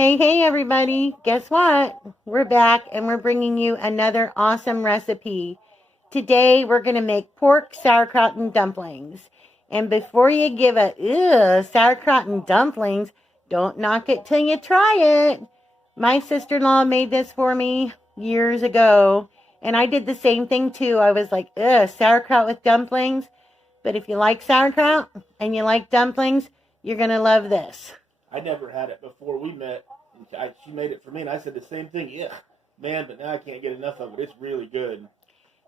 Hey everybody, guess what? We're back and we're bringing you another awesome recipe. Today we're going to make pork, sauerkraut, and dumplings. And before you give a sauerkraut and dumplings, don't knock it till you try it. My sister-in-law made this for me years ago, and I did the same thing too. I was like, sauerkraut with dumplings. But if you like sauerkraut and you like dumplings, you're going to love this. I never had it before we met. She made it for me, and I said the same thing. Yeah, man, but now I can't get enough of it. It's really good.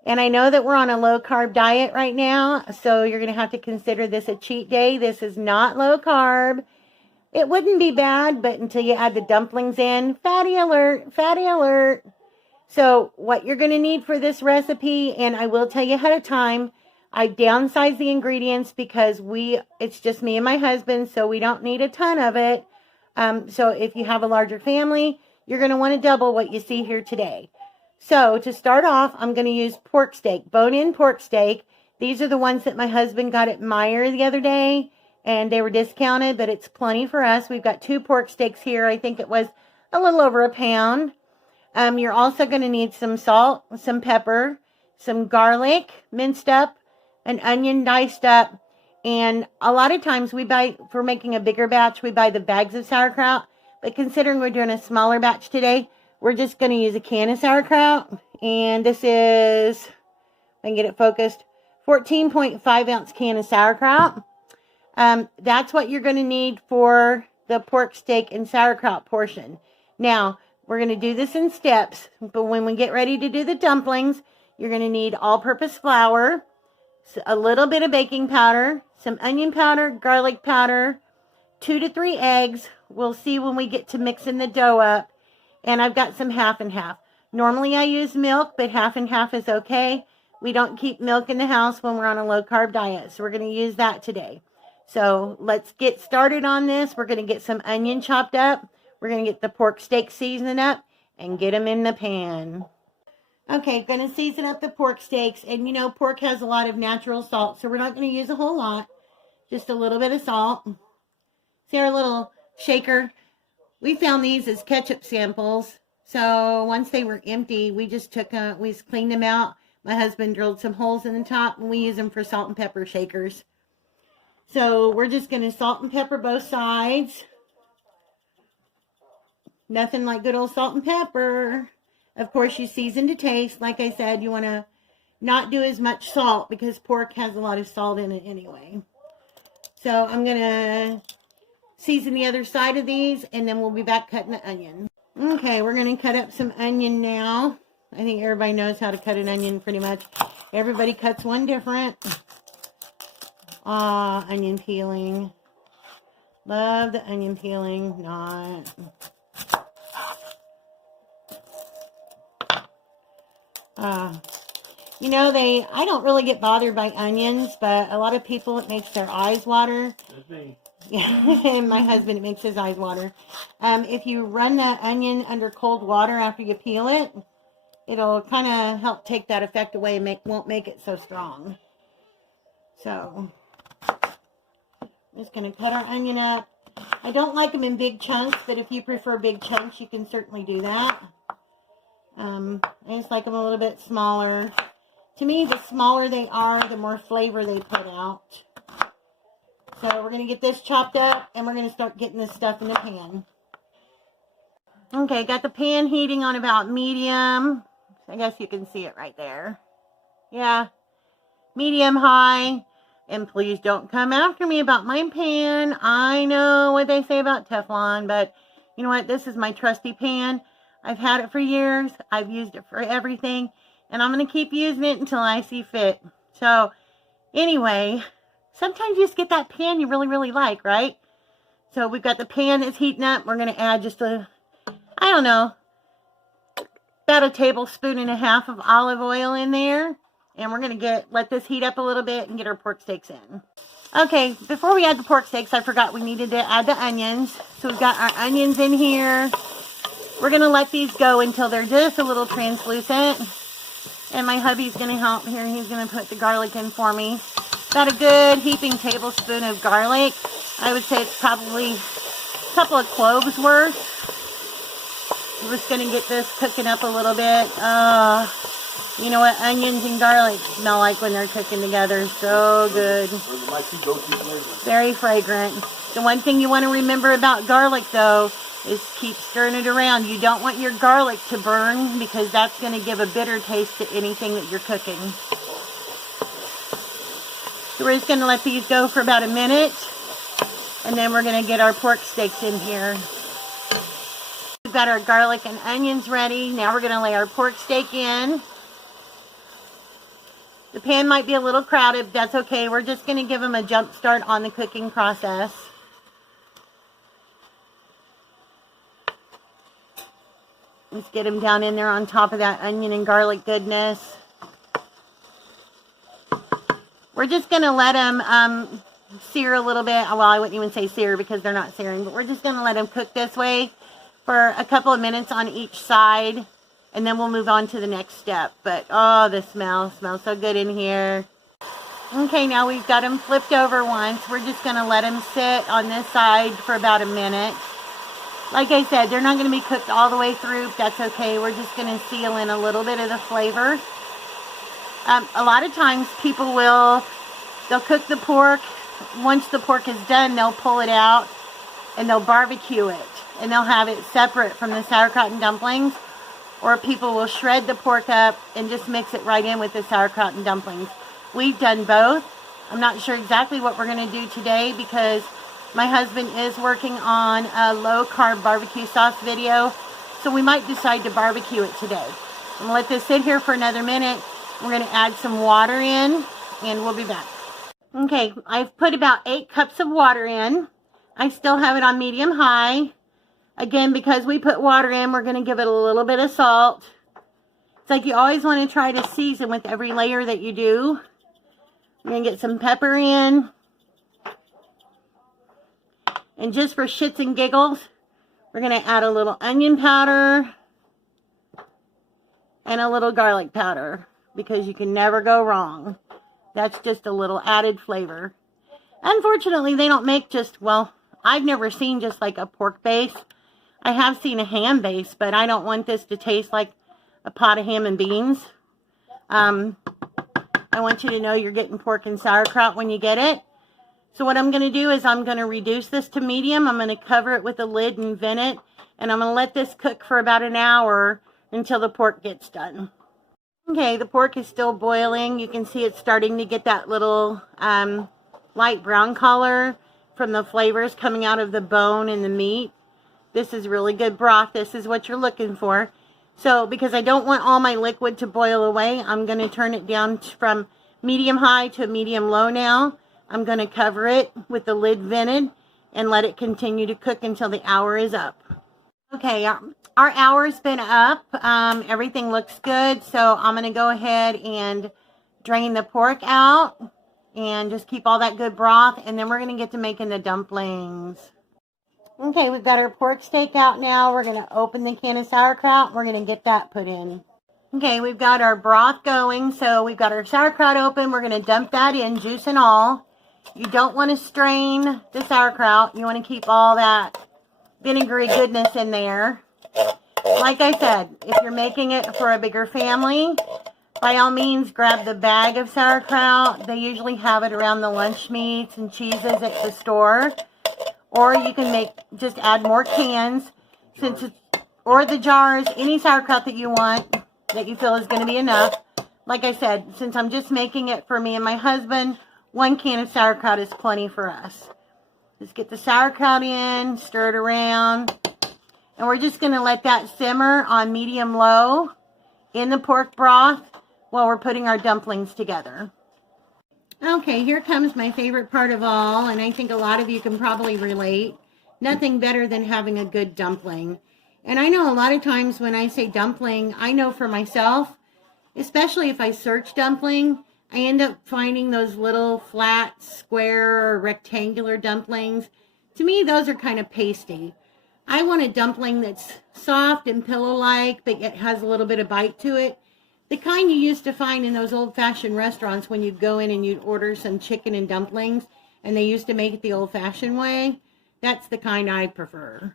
And I know that we're on a low-carb diet right now, so you're going to have to consider this a cheat day. This is not low-carb. It wouldn't be bad, but until you add the dumplings in, fatty alert, fatty alert. So what you're going to need for this recipe, and I will tell you ahead of time, I downsized the ingredients because it's just me and my husband, so we don't need a ton of it. So if you have a larger family, you're going to want to double what you see here today. So to start off, I'm going to use pork steak, bone-in pork steak. These are the ones that my husband got at Meijer the other day, and they were discounted, but it's plenty for us. We've got 2 pork steaks here. I think it was a little over a pound. You're also going to need some salt, some pepper, some garlic minced up, an onion diced up, and a lot of times for making a bigger batch, we buy the bags of sauerkraut, but considering we're doing a smaller batch today, we're just going to use a can of sauerkraut, and this is, if I can get it focused, 14.5 ounce can of sauerkraut. That's what you're going to need for the pork steak and sauerkraut portion. Now, we're going to do this in steps, but when we get ready to do the dumplings, you're going to need all-purpose flour, a little bit of baking powder, some onion powder, garlic powder, 2 to 3 eggs. We'll see when we get to mixing the dough up. And I've got some half and half. Normally I use milk, but half and half is okay. We don't keep milk in the house when we're on a low-carb diet, so we're going to use that today. So let's get started on this. We're going to get some onion chopped up. We're going to get the pork steak seasoned up and get them in the pan. Okay, going to season up the pork steaks, and you know pork has a lot of natural salt, so we're not going to use a whole lot, just a little bit of salt. See our little shaker? We found these as ketchup samples, so once they were empty, we just we cleaned them out. My husband drilled some holes in the top, and we use them for salt and pepper shakers. So we're just going to salt and pepper both sides. Nothing like good old salt and pepper. Of course, you season to taste. Like I said, you want to not do as much salt because pork has a lot of salt in it anyway. So I'm going to season the other side of these, and then we'll be back cutting the onion. Okay, we're going to cut up some onion now. I think everybody knows how to cut an onion pretty much. Everybody cuts one different. Onion peeling. Love the onion peeling. Not... you know, I don't really get bothered by onions, but a lot of people, it makes their eyes water. Yeah, and my husband, it makes his eyes water. If you run the onion under cold water after you peel it, it'll kind of help take that effect away and won't make it so strong. So, I'm just going to cut our onion up. I don't like them in big chunks, but if you prefer big chunks, you can certainly do that. I just like them a little bit smaller. To me, the smaller they are, the more flavor they put out. So we're going to get this chopped up, and we're going to start getting this stuff in the pan. Okay, got the pan heating on about medium. I guess you can see it right there. Yeah, medium high. And please don't come after me about my pan. I know what they say about Teflon, but you know what? This is my trusty pan. I've had it for years. I've used it for everything. And I'm going to keep using it until I see fit. So, anyway, sometimes you just get that pan you really, really like, right? So, we've got the pan that's heating up. We're going to add just about a tablespoon and a half of olive oil in there. And we're going to let this heat up a little bit and get our pork steaks in. Okay, before we add the pork steaks, I forgot we needed to add the onions. So, we've got our onions in here. We're going to let these go until they're just a little translucent. And my hubby's going to help here. He's going to put the garlic in for me. About a good heaping tablespoon of garlic. I would say it's probably a couple of cloves worth. We're just going to get this cooking up a little bit. You know what onions and garlic smell like when they're cooking together. So good. Very fragrant. The one thing you want to remember about garlic, though, is keep stirring it around. You don't want your garlic to burn because that's going to give a bitter taste to anything that you're cooking. So we're just going to let these go for about a minute. And then we're going to get our pork steaks in here. We've got our garlic and onions ready. Now we're going to lay our pork steak in. The pan might be a little crowded, but that's okay. We're just going to give them a jump start on the cooking process. Let's get them down in there on top of that onion and garlic goodness. We're just going to let them sear a little bit. Well, I wouldn't even say sear because they're not searing, but we're just going to let them cook this way for a couple of minutes on each side. And then we'll move on to the next step. But, oh, the smell smells so good in here. Okay, now we've got them flipped over once. We're just going to let them sit on this side for about a minute. Like I said, they're not going to be cooked all the way through. That's okay. We're just going to seal in a little bit of the flavor. A lot of times people they'll cook the pork. Once the pork is done, they'll pull it out and they'll barbecue it. And they'll have it separate from the sauerkraut and dumplings. Or people will shred the pork up and just mix it right in with the sauerkraut and dumplings. We've done both. I'm not sure exactly what we're going to do today because my husband is working on a low-carb barbecue sauce video. So we might decide to barbecue it today. I'm going to let this sit here for another minute. We're going to add some water in and we'll be back. Okay, I've put about 8 cups of water in. I still have it on medium-high. Again, because we put water in, we're going to give it a little bit of salt. It's like you always want to try to season with every layer that you do. We're going to get some pepper in. And just for shits and giggles, we're going to add a little onion powder and a little garlic powder because you can never go wrong. That's just a little added flavor. Unfortunately, they don't make I've never seen just like a pork base. I have seen a ham base, but I don't want this to taste like a pot of ham and beans. I want you to know you're getting pork and sauerkraut when you get it. So what I'm going to do is I'm going to reduce this to medium. I'm going to cover it with a lid and vent it. And I'm going to let this cook for about an hour until the pork gets done. Okay, the pork is still boiling. You can see it's starting to get that little light brown color from the flavors coming out of the bone and the meat. This is really good broth. This is what you're looking for. So because I don't want all my liquid to boil away, I'm going to turn it down from medium high to medium low now. I'm going to cover it with the lid vented and let it continue to cook until the hour is up. Okay, our hour's been up. Everything looks good. So I'm going to go ahead and drain the pork out and just keep all that good broth. And then we're going to get to making the dumplings. Okay, we've got our pork steak out now. We're going to open the can of sauerkraut. We're going to get that put in. Okay, we've got our broth going. So we've got our sauerkraut open. We're going to dump that in, juice and all. You don't want to strain the sauerkraut. You want to keep all that vinegary goodness in there. Like I said, if you're making it for a bigger family, by all means, grab the bag of sauerkraut. They usually have it around the lunch meats and cheeses at the store. Or you can just add more cans, or the jars, any sauerkraut that you want, that you feel is going to be enough. Like I said, since I'm just making it for me and my husband, 1 can of sauerkraut is plenty for us. Just get the sauerkraut in, stir it around, and we're just going to let that simmer on medium-low in the pork broth while we're putting our dumplings together. Okay, here comes my favorite part of all, and I think a lot of you can probably relate. Nothing better than having a good dumpling. And I know a lot of times when I say dumpling, I know for myself, especially if I search dumpling, I end up finding those little flat, square, or rectangular dumplings. To me, those are kind of pasty. I want a dumpling that's soft and pillow-like, but yet has a little bit of bite to it. The kind you used to find in those old-fashioned restaurants when you'd go in and you'd order some chicken and dumplings, and they used to make it the old-fashioned way. That's the kind I prefer.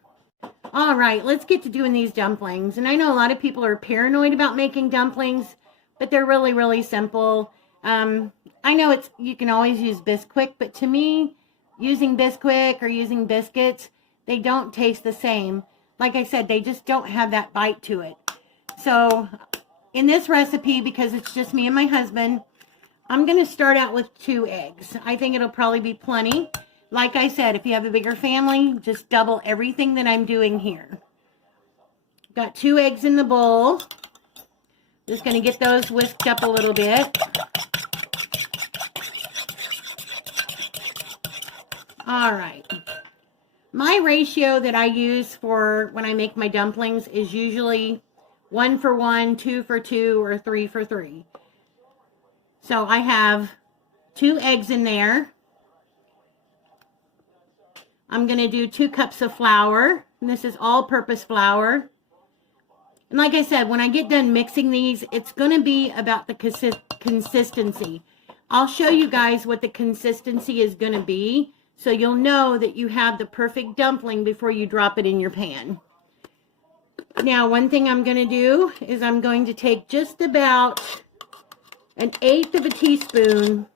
All right, let's get to doing these dumplings. And I know a lot of people are paranoid about making dumplings, but they're really, really simple. I know you can always use Bisquick, but to me, using Bisquick or using biscuits, they don't taste the same. Like I said, they just don't have that bite to it. So in this recipe, because it's just me and my husband, I'm going to start out with 2 eggs. I think it'll probably be plenty. Like I said, if you have a bigger family, just double everything that I'm doing here. Got 2 eggs in the bowl. Just going to get those whisked up a little bit. All right. My ratio that I use for when I make my dumplings is usually 1 for 1, 2 for 2, or 3 for 3. So I have 2 eggs in there. I'm going to do 2 cups of flour. And this is all-purpose flour. And like I said, when I get done mixing these, it's going to be about the consistency. I'll show you guys what the consistency is going to be, so you'll know that you have the perfect dumpling before you drop it in your pan. Now, one thing I'm going to do is I'm going to take just about 1/8 of a teaspoon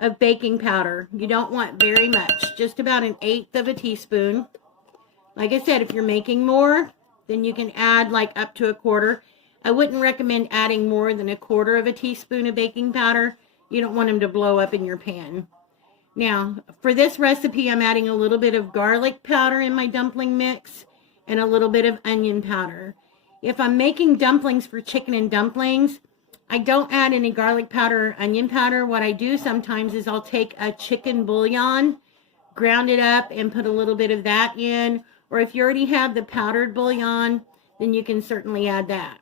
of baking powder. You don't want very much, just about 1/8 of a teaspoon. Like I said, if you're making more, then you can add like up to 1/4. I wouldn't recommend adding more than 1/4 of a teaspoon of baking powder. You don't want them to blow up in your pan. Now, for this recipe, I'm adding a little bit of garlic powder in my dumpling mix and a little bit of onion powder. If I'm making dumplings for chicken and dumplings, I don't add any garlic powder or onion powder. What I do sometimes is I'll take a chicken bouillon, ground it up, and put a little bit of that in. Or if you already have the powdered bouillon, then you can certainly add that.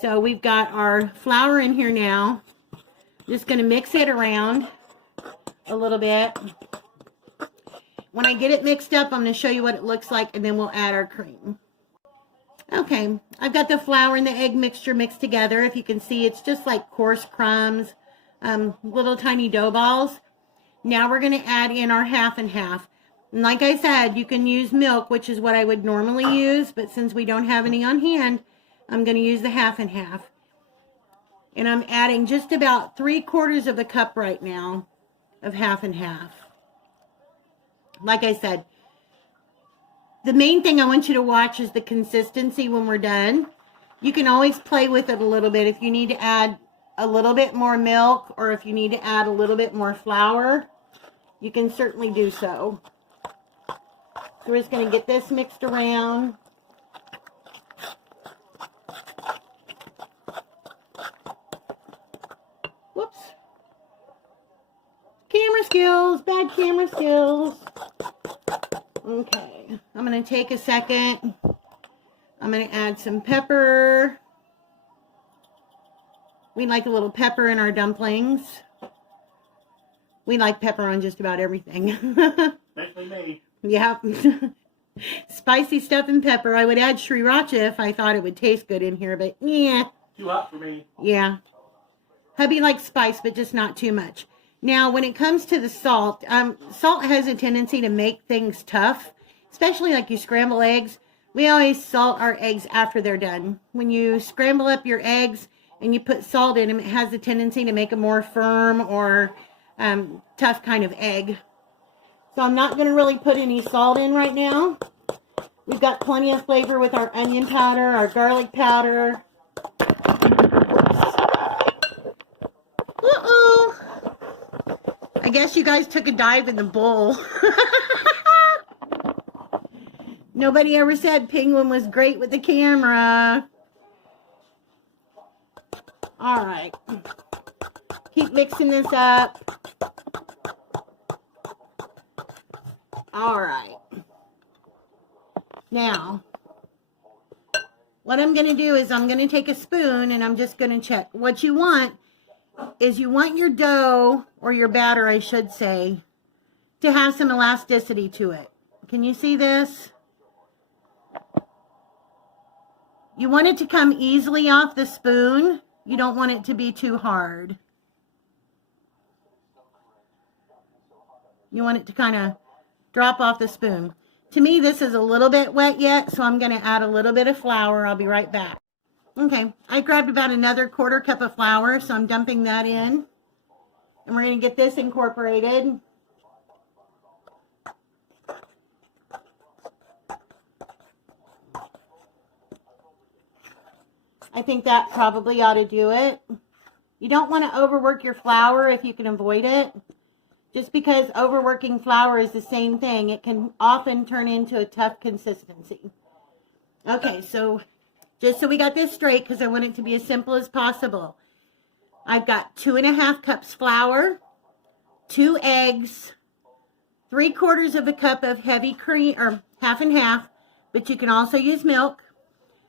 So we've got our flour in here now. Just going to mix it around a little bit. When I get it mixed up, I'm going to show you what it looks like, and then we'll add our cream. Okay, I've got the flour and the egg mixture mixed together. If you can see, it's just like coarse crumbs, little tiny dough balls. Now we're going to add in our 1/2 and 1/2. And like I said, you can use milk, which is what I would normally use, but since we don't have any on hand, I'm going to use the 1/2 and 1/2. And I'm adding just about 3/4 of a cup right now of 1/2 and 1/2. Like I said, the main thing I want you to watch is the consistency when we're done. You can always play with it a little bit. If you need to add a little bit more milk, or if you need to add a little bit more flour, you can certainly do so. So we're just going to get this mixed around. Whoops. Camera skills, bad camera skills. Okay, I'm going to take a second. I'm going to add some pepper. We like a little pepper in our dumplings. We like pepper on just about everything. Especially me. Yeah. Spicy stuff and pepper. I would add sriracha if I thought it would taste good in here, but yeah. Too hot for me. Yeah. Hubby likes spice, but just not too much. Now, when it comes to the salt, salt has a tendency to make things tough, especially like you scramble eggs. We always salt our eggs after they're done. When you scramble up your eggs and you put salt in them, it has a tendency to make a more firm or tough kind of egg. So I'm not going to really put any salt in right now. We've got plenty of flavor with our onion powder, our garlic powder. Uh-oh. I guess you guys took a dive in the bowl. Nobody ever said Penguin was great with the camera. All right. Keep mixing this up. All right. Now, what I'm going to do is I'm going to take a spoon and I'm just going to check. What you want is you want your dough, or your batter, I should say, to have some elasticity to it. Can you see this? You want it to come easily off the spoon. You don't want it to be too hard. You want it to kind of drop off the spoon. To me, this is a little bit wet yet, so I'm going to add a little bit of flour. I'll be right back. Okay, I grabbed about another 1/4 cup of flour, so I'm dumping that in. And we're going to get this incorporated. I think that probably ought to do it. You don't want to overwork your flour if you can avoid it. Just because overworking flour is the same thing, it can often turn into a tough consistency. Okay, so just so we got this straight, because I want it to be as simple as possible. I've got 2½ cups flour, 2 eggs, 3/4 of a cup of heavy cream, or half and half, but you can also use milk.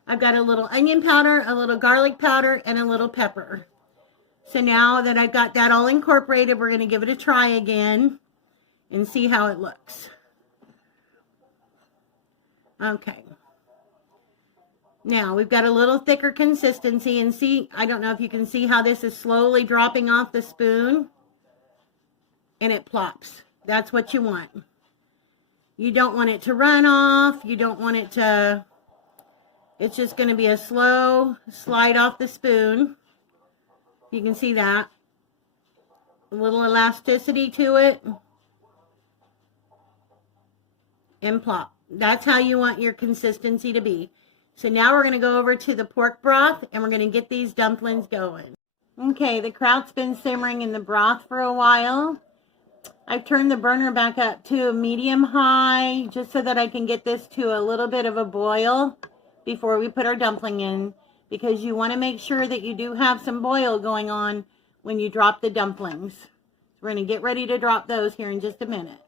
I've got a little onion powder, a little garlic powder, and a little pepper. So now that I've got that all incorporated, we're going to give it a try again and see how it looks. Okay. Now we've got a little thicker consistency, and see, I don't know if you can see how this is slowly dropping off the spoon and it plops. That's what you want. You don't want it to run off. You don't want it to, it's just going to be a slow slide off the spoon. You can see that. A little elasticity to it. And plop. That's how you want your consistency to be. So now we're going to go over to the pork broth and we're going to get these dumplings going. Okay, the kraut's been simmering in the broth for a while. I've turned the burner back up to a medium high just so that I can get this to a little bit of a boil before we put our dumpling in, because you want to make sure that you do have some boil going on when you drop the dumplings. We're going to get ready to drop those here in just a minute.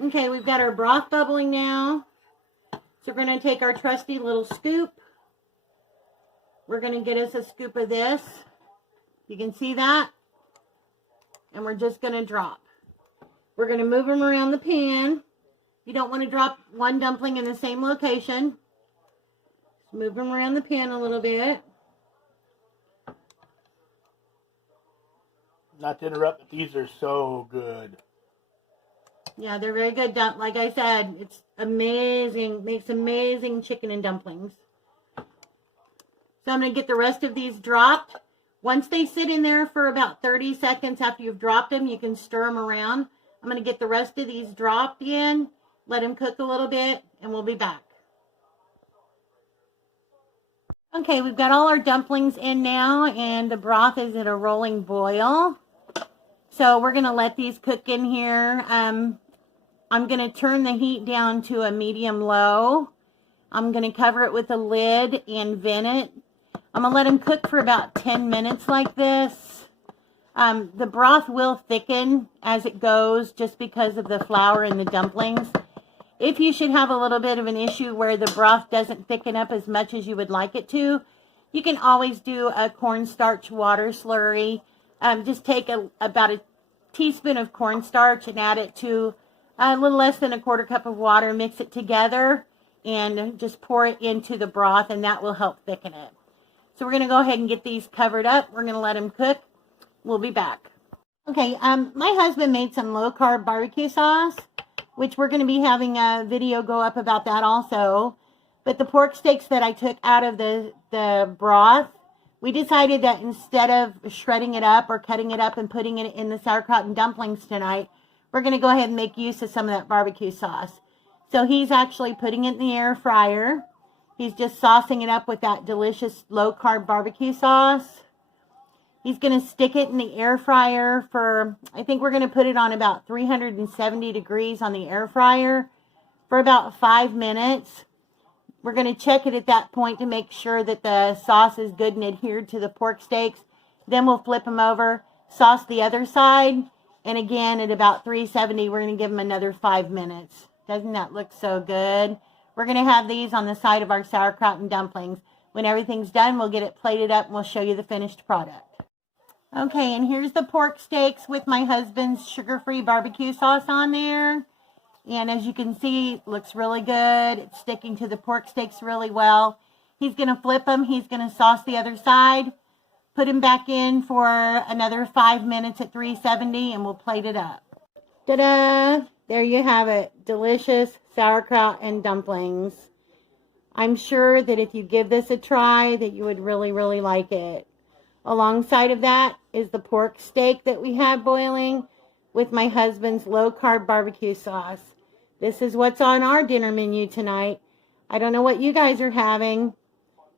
Okay, we've got our broth bubbling now. So we're going to take our trusty little scoop. We're going to get us a scoop of this. You can see that. And we're just going to drop. We're going to move them around the pan. You don't want to drop one dumpling in the same location. Just move them around the pan a little bit. Not to interrupt, but these are so good. Yeah, they're very good. Like I said, it's amazing. Makes amazing chicken and dumplings. So I'm going to get the rest of these dropped. Once they sit in there for about 30 seconds after you've dropped them, you can stir them around. I'm going to get the rest of these dropped in, let them cook a little bit, and we'll be back. Okay, we've got all our dumplings in now, and the broth is at a rolling boil. So we're going to let these cook in here. I'm going to turn the heat down to a medium-low. I'm going to cover it with a lid and vent it. I'm going to let them cook for about 10 minutes like this. The broth will thicken as it goes just because of the flour and the dumplings. If you should have a little bit of an issue where the broth doesn't thicken up as much as you would like it to, you can always do a cornstarch water slurry. Just take about a teaspoon of cornstarch and add it to a little less than a 1/4 cup of water. Mix it together and just pour it into the broth, and that will help thicken it. So we're going to go ahead and get these covered up. We're going to let them cook. We'll be back. Okay, my husband made some low-carb barbecue sauce, which we're going to be having a video go up about that also. But the pork steaks that I took out of the broth, we decided that instead of shredding it up or cutting it up and putting it in the sauerkraut and dumplings tonight, we're going to go ahead and make use of some of that barbecue sauce. So he's actually putting it in the air fryer. He's just saucing it up with that delicious low-carb barbecue sauce. He's going to stick it in the air fryer for, I think we're going to put it on about 370 degrees on the air fryer for about 5 minutes. We're going to check it at that point to make sure that the sauce is good and adhered to the pork steaks. Then we'll flip them over, sauce the other side, and again at about 370, we're going to give them another 5 minutes. Doesn't that look so good? We're going to have these on the side of our sauerkraut and dumplings. When everything's done, we'll get it plated up and we'll show you the finished product. Okay, and here's the pork steaks with my husband's sugar-free barbecue sauce on there. And as you can see, it looks really good. It's sticking to the pork steaks really well. He's going to flip them. He's going to sauce the other side. Put them back in for another 5 minutes at 370 and we'll plate it up. Ta-da! There you have it. Delicious sauerkraut, and dumplings. I'm sure that if you give this a try, that you would really, really like it. Alongside of that is the pork steak that we have boiling with my husband's low-carb barbecue sauce. This is what's on our dinner menu tonight. I don't know what you guys are having.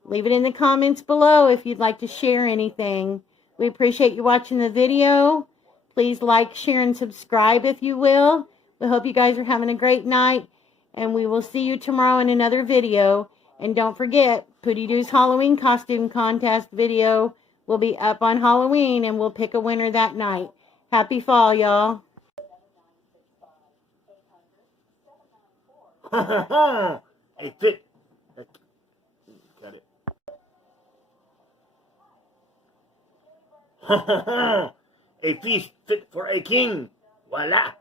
Leave it in the comments below if you'd like to share anything. We appreciate you watching the video. Please like, share, and subscribe if you will. We hope you guys are having a great night, and we will see you tomorrow in another video. And don't forget, Pootie Doo's Halloween costume contest video will be up on Halloween, and we'll pick a winner that night. Happy fall, y'all. Hey, fit. Got it. A feast fit for a king. Voila.